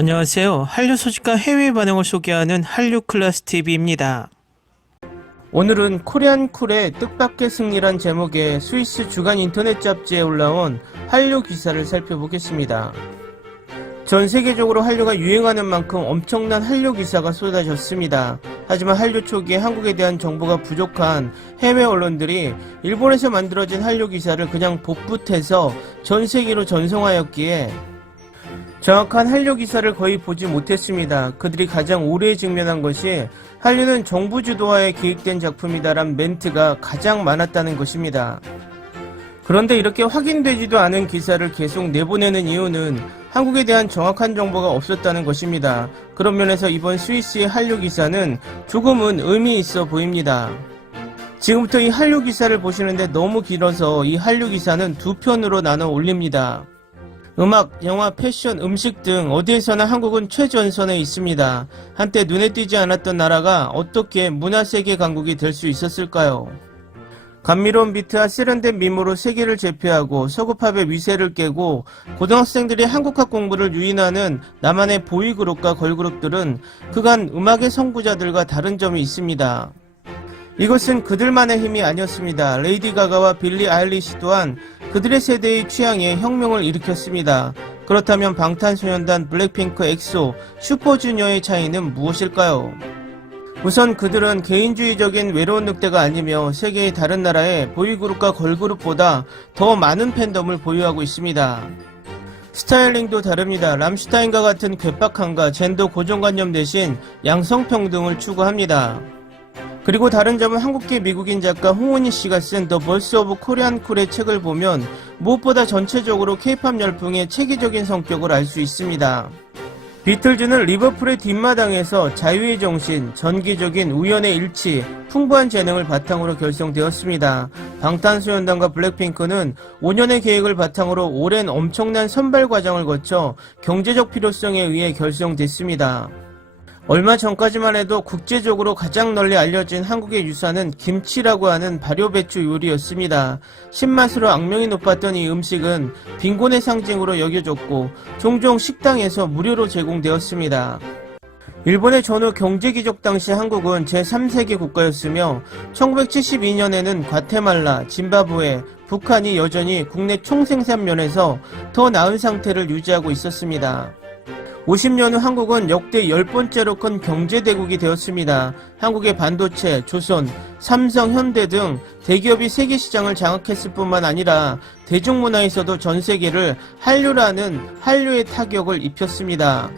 안녕하세요. 한류 소식과 해외 반응을 소개하는 한류클래스TV입니다. 오늘은 코리안 쿨의 뜻밖의 승리란 제목의 스위스 주간 인터넷 잡지에 올라온 한류 기사를 살펴보겠습니다. 전 세계적으로 한류가 유행하는 만큼 엄청난 한류 기사가 쏟아졌습니다. 하지만 한류 초기에 한국에 대한 정보가 부족한 해외 언론들이 일본에서 만들어진 한류 기사를 그냥 복붙해서 전 세계로 전송하였기에 정확한 한류 기사를 거의 보지 못했습니다. 그들이 가장 오래 직면한 것이 한류는 정부 주도하에 기획된 작품이다란 멘트가 가장 많았다는 것입니다. 그런데 이렇게 확인되지도 않은 기사를 계속 내보내는 이유는 한국에 대한 정확한 정보가 없었다는 것입니다. 그런 면에서 이번 스위스의 한류 기사는 조금은 의미 있어 보입니다. 지금부터 이 한류 기사를 보시는데 너무 길어서 이 한류 기사는 두 편으로 나눠 올립니다. 음악, 영화, 패션, 음식 등 어디에서나 한국은 최전선에 있습니다. 한때 눈에 띄지 않았던 나라가 어떻게 문화세계 강국이 될 수 있었을까요? 감미로운 비트와 세련된 미모로 세계를 제패하고 서구팝의 위세를 깨고 고등학생들이 한국학 공부를 유인하는 나만의 보이그룹과 걸그룹들은 그간 음악의 선구자들과 다른 점이 있습니다. 이것은 그들만의 힘이 아니었습니다. 레이디 가가와 빌리 아일리시 또한 그들의 세대의 취향에 혁명을 일으켰습니다. 그렇다면 방탄소년단, 블랙핑크, 엑소, 슈퍼주니어의 차이는 무엇일까요? 우선 그들은 개인주의적인 외로운 늑대가 아니며 세계의 다른 나라의 보이그룹과 걸그룹보다 더 많은 팬덤을 보유하고 있습니다. 스타일링도 다릅니다. 람슈타인과 같은 괴팍함과 젠더 고정관념 대신 양성평등을 추구합니다. 그리고 다른 점은 한국계 미국인 작가 홍은희 씨가 쓴 더 벌스 오브 코리안 쿨의 책을 보면 무엇보다 전체적으로 케이팝 열풍의 체계적인 성격을 알 수 있습니다. 비틀즈는 리버풀의 뒷마당에서 자유의 정신, 전기적인 우연의 일치, 풍부한 재능을 바탕으로 결성되었습니다. 방탄소년단과 블랙핑크는 5년의 계획을 바탕으로 오랜 엄청난 선발 과정을 거쳐 경제적 필요성에 의해 결성됐습니다. 얼마 전까지만 해도 국제적으로 가장 널리 알려진 한국의 유산은 김치라고 하는 발효배추 요리였습니다. 신맛으로 악명이 높았던 이 음식은 빈곤의 상징으로 여겨졌고 종종 식당에서 무료로 제공되었습니다. 일본의 전후 경제기적 당시 한국은 제3세계 국가였으며 1972년에는 과테말라, 짐바브웨, 북한이 여전히 국내 총생산 면에서 더 나은 상태를 유지하고 있었습니다. 50년 후 한국은 역대 10번째로 큰 경제대국이 되었습니다. 한국의 반도체, 조선, 삼성, 현대 등 대기업이 세계 시장을 장악했을 뿐만 아니라 대중문화에서도 전 세계를 한류라는 한류의 타격을 입혔습니다.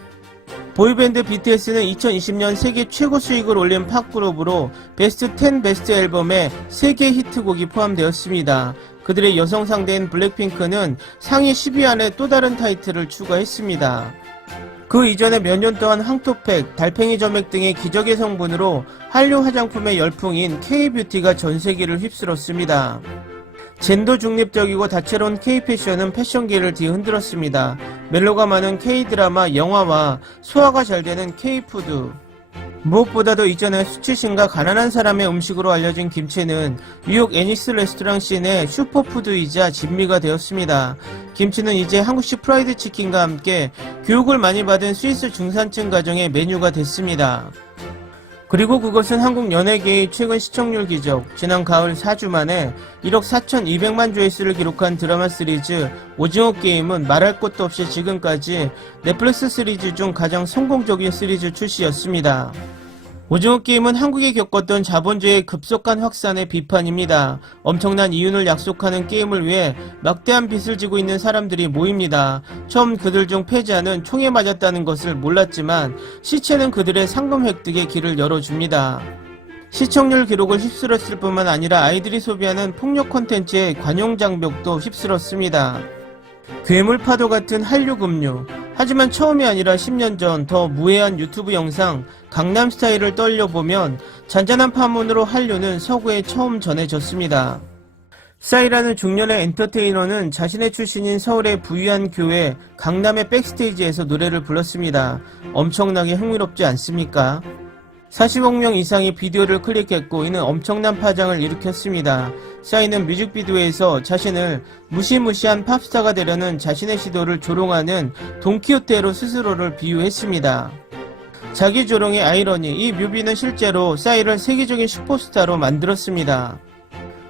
보이밴드 BTS는 2020년 세계 최고 수익을 올린 팝그룹으로 베스트 10 베스트 앨범에 3개의 히트곡이 포함되었습니다. 그들의 여성 상대인 블랙핑크는 상위 10위 안에 또 다른 타이틀을 추가했습니다. 그 이전에 몇 년 동안 황토팩, 달팽이 점액 등의 기적의 성분으로 한류 화장품의 열풍인 K-뷰티가 전 세계를 휩쓸었습니다. 젠더 중립적이고 다채로운 K-패션은 패션계를 뒤흔들었습니다. 멜로가 많은 K-드라마, 영화와 소화가 잘 되는 K-푸드. 무엇보다도 이전에 수치심과 가난한 사람의 음식으로 알려진 김치는 뉴욕 애니스 레스토랑 씬의 슈퍼푸드이자 진미가 되었습니다. 김치는 이제 한국식 프라이드 치킨과 함께 교육을 많이 받은 스위스 중산층 가정의 메뉴가 됐습니다. 그리고 그것은 한국 연예계의 최근 시청률 기적, 지난 가을 4주 만에 1억 4,200만 조회수를 기록한 드라마 시리즈 오징어 게임은 말할 것도 없이 지금까지 넷플릭스 시리즈 중 가장 성공적인 시리즈 출시였습니다. 오징어 게임은 한국이 겪었던 자본주의의 급속한 확산의 비판입니다. 엄청난 이윤을 약속하는 게임을 위해 막대한 빚을 지고 있는 사람들이 모입니다. 처음 그들 중 패자는 총에 맞았다는 것을 몰랐지만 시체는 그들의 상금 획득의 길을 열어줍니다. 시청률 기록을 휩쓸었을 뿐만 아니라 아이들이 소비하는 폭력 콘텐츠의 관용 장벽도 휩쓸었습니다. 괴물 파도 같은 한류 급류. 하지만 처음이 아니라 10년 전 더 무해한 유튜브 영상 강남스타일을 떠올려보면 잔잔한 파문으로 한류는 서구에 처음 전해졌습니다. 싸이라는 중년의 엔터테이너는 자신의 출신인 서울의 부유한 교회 강남의 백스테이지에서 노래를 불렀습니다. 엄청나게 흥미롭지 않습니까? 40억 명 이상이 비디오를 클릭했고 이는 엄청난 파장을 일으켰습니다. 싸이는 뮤직비디오에서 자신을 무시무시한 팝스타가 되려는 자신의 시도를 조롱하는 돈키호테로 스스로를 비유했습니다. 자기 조롱의 아이러니, 이 뮤비는 실제로 싸이를 세계적인 슈퍼스타로 만들었습니다.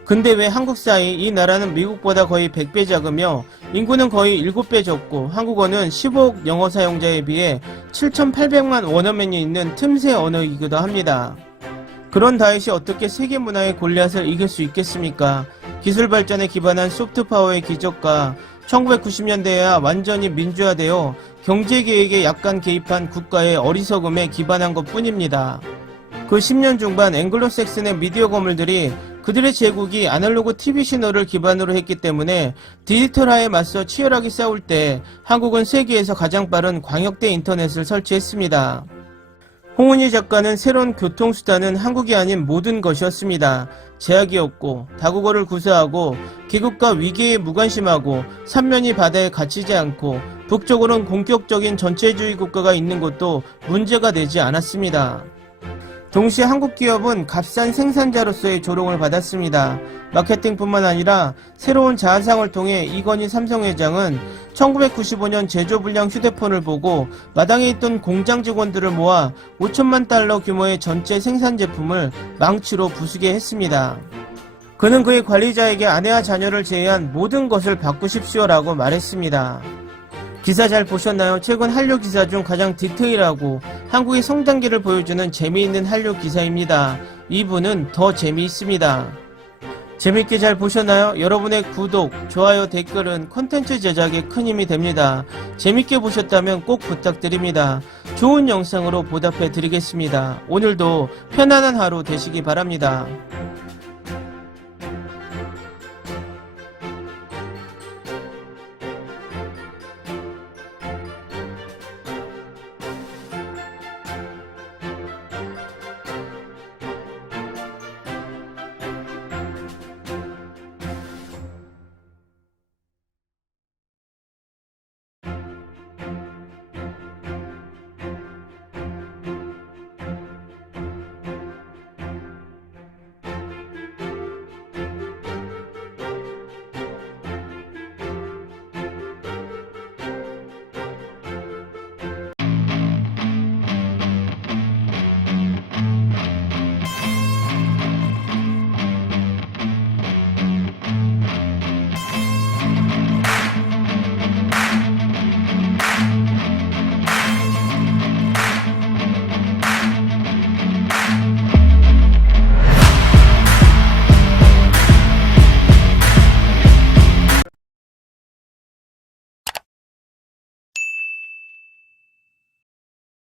근데 왜 한국 싸이, 이 나라는 미국보다 거의 100배 작으며 인구는 거의 7배 적고 한국어는 15억 영어 사용자에 비해 7,800만 원어민이 있는 틈새 언어이기도 합니다. 그런 다윗이 어떻게 세계 문화의 골리앗을 이길 수 있겠습니까? 기술 발전에 기반한 소프트 파워의 기적과 1990년대에야 완전히 민주화되어 경제 계획에 약간 개입한 국가의 어리석음에 기반한 것 뿐입니다. 그 10년 중반 앵글로색슨의 미디어 거물들이 그들의 제국이 아날로그 TV 신호를 기반으로 했기 때문에 디지털화에 맞서 치열하게 싸울 때 한국은 세계에서 가장 빠른 광역대 인터넷을 설치했습니다. 홍은희 작가는 새로운 교통수단은 한국이 아닌 모든 것이었습니다. 제약이었고 다국어를 구사하고 기국과 위기에 무관심하고 삼면이 바다에 갇히지 않고 북쪽으로는 공격적인 전체주의 국가가 있는 것도 문제가 되지 않았습니다. 동시에 한국 기업은 값싼 생산자로서의 조롱을 받았습니다. 마케팅뿐만 아니라 새로운 자한상을 통해 이건희 삼성회장은 1995년 제조불량 휴대폰을 보고 마당에 있던 공장 직원들을 모아 5천만 달러 규모의 전체 생산 제품을 망치로 부수게 했습니다. 그는 그의 관리자에게 아내와 자녀를 제외한 모든 것을 바꾸십시오라고 말했습니다. 기사 잘 보셨나요? 최근 한류 기사 중 가장 디테일하고 한국의 성장기를 보여주는 재미있는 한류 기사입니다. 2부는 더 재미있습니다. 재밌게 잘 보셨나요? 여러분의 구독, 좋아요, 댓글은 콘텐츠 제작에 큰 힘이 됩니다. 재밌게 보셨다면 꼭 부탁드립니다. 좋은 영상으로 보답해 드리겠습니다. 오늘도 편안한 하루 되시기 바랍니다.